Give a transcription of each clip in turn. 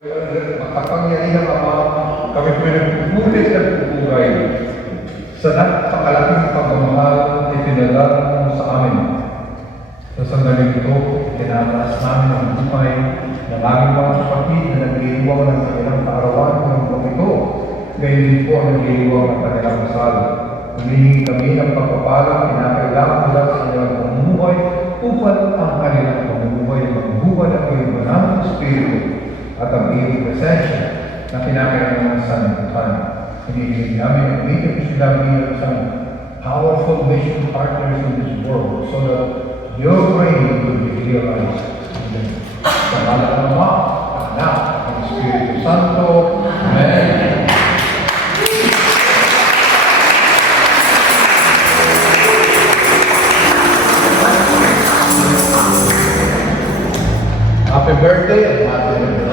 Makapangyarihang Ama, kami pinagpupulit at pupugay sa napakalaking pagmamahal na itinadala mo sa amin. Sa sandaling ito, tinataas namin ang buhay ng aming mga kapatid na nag-iiwang ng kanilang kaarawan ng buong ito. Ngayon din po ang nag-iiwang ng kanilang kasal. Humihingi kami ng pagpapalang kinakailangan nila sa kanilang pamumuhay upang ang kanilang pamumuhay ay magbuwan ng iyong banal na Espiritu at ang iyong presensya na kinakailangan ng sanlibutan. Hinihiling namin ang bigyan ko sila bilang isang powerful mission partners in this world so that your reign will be realized in them. Sa ngalan ng Ama, Anak, at Espiritu Santo. Amen. Happy birthday and happy birthday.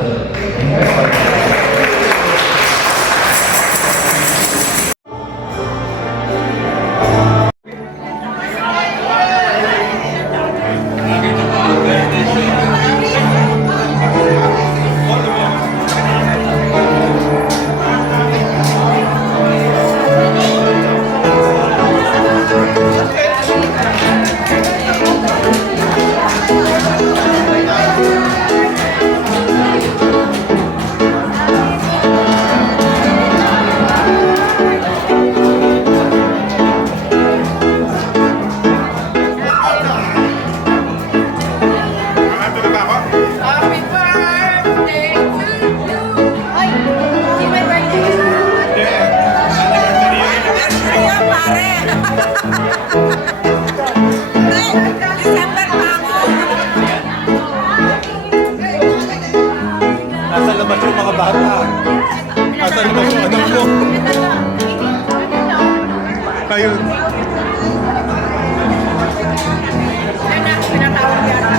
Nasa labas yung mga bata. Nasa labas yung anak mo. Ayun. Anak, pinatawag yata.